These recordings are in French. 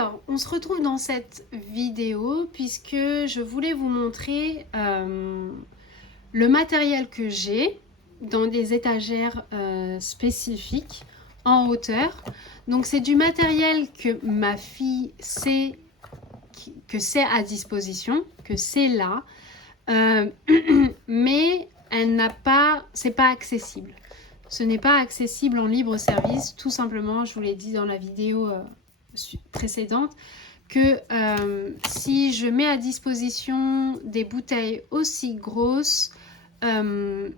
Alors, on se retrouve dans cette vidéo puisque je voulais vous montrer le matériel que j'ai dans des étagères spécifiques en hauteur. Donc, c'est du matériel que ma fille sait que c'est à disposition, que c'est là, mais elle n'a pas, c'est pas accessible. Ce n'est pas accessible en libre service, tout simplement, je vous l'ai dit dans la vidéo précédente, que si je mets à disposition des bouteilles aussi grosses, elle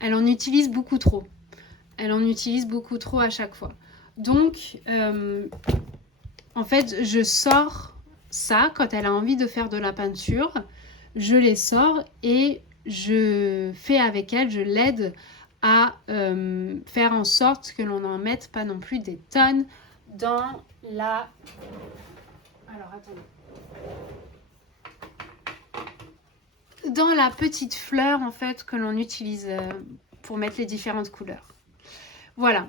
en utilise beaucoup trop. Elle en utilise beaucoup trop à chaque fois. Donc, en fait, je sors ça quand elle a envie de faire de la peinture. Je les sors et je fais avec elle, je l'aide à faire en sorte que l'on n'en mette pas non plus des tonnes dans la... Alors, attendez. Dans la petite fleur, en fait, que l'on utilise pour mettre les différentes couleurs. Voilà.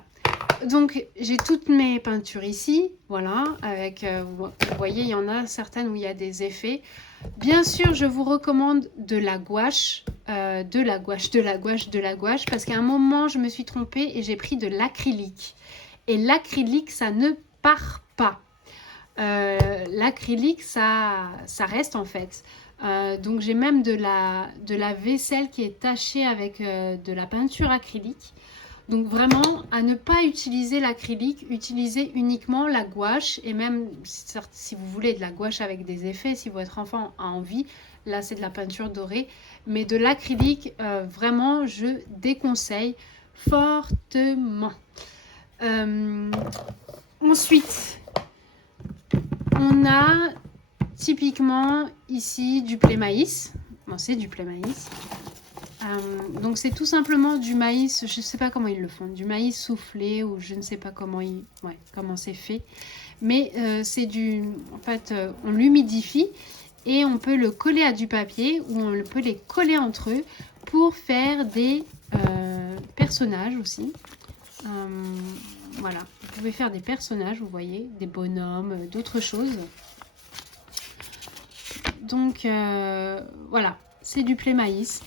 Donc, j'ai toutes mes peintures ici. Voilà. Avec, vous voyez, il y en a certaines où il y a des effets. Bien sûr, je vous recommande de la gouache. Parce qu'à un moment, je me suis trompée et j'ai pris de l'acrylique. Et l'acrylique, ça ne part pas. L'acrylique, ça reste en fait. Donc j'ai même de la vaisselle qui est tachée avec de la peinture acrylique. Donc vraiment, à ne pas utiliser l'acrylique, utilisez uniquement la gouache. Et même si vous voulez de la gouache avec des effets, si votre enfant a envie, là c'est de la peinture dorée. Mais de l'acrylique, vraiment, je déconseille fortement. Ensuite, on a typiquement ici du blé maïs. Bon, c'est du blé maïs. Donc c'est tout simplement du maïs, je ne sais pas comment ils le font, du maïs soufflé ou je ne sais pas comment comment c'est fait. Mais c'est en fait, on l'humidifie et on peut le coller à du papier ou on peut les coller entre eux pour faire des personnages aussi. Voilà, vous pouvez faire des personnages, vous voyez, des bonhommes, d'autres choses. Donc voilà, c'est du blé maïs.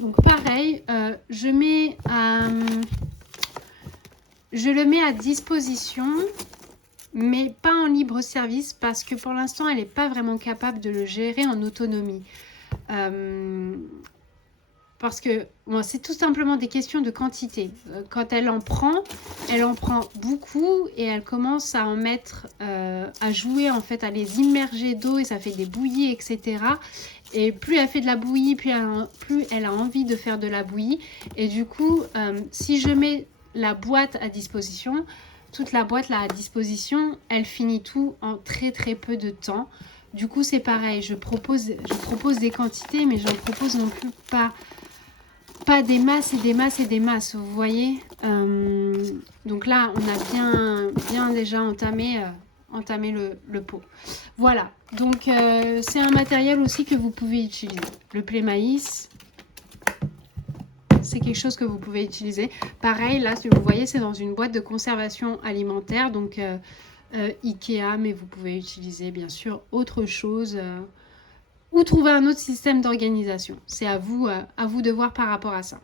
Donc pareil, je le mets à disposition, mais pas en libre service parce que pour l'instant, elle n'est pas vraiment capable de le gérer en autonomie. Parce que c'est tout simplement des questions de quantité. Quand elle en prend beaucoup et elle commence à en mettre, à jouer en fait, à les immerger d'eau et ça fait des bouillies, etc. Et plus elle fait de la bouillie, plus elle a envie de faire de la bouillie. Et du coup, si je mets la boîte à disposition, toute la boîte là à disposition, elle finit tout en très très peu de temps. Du coup, c'est pareil, je propose des quantités, mais je n'en propose non plus pas des masses et des masses et des masses, vous voyez. Donc là, on a bien déjà entamé le pot. Voilà, donc c'est un matériel aussi que vous pouvez utiliser. Le blé maïs, c'est quelque chose que vous pouvez utiliser. Pareil, là, si vous voyez, c'est dans une boîte de conservation alimentaire, donc Ikea, mais vous pouvez utiliser bien sûr autre chose ou trouver un autre système d'organisation. C'est à vous de voir par rapport à ça.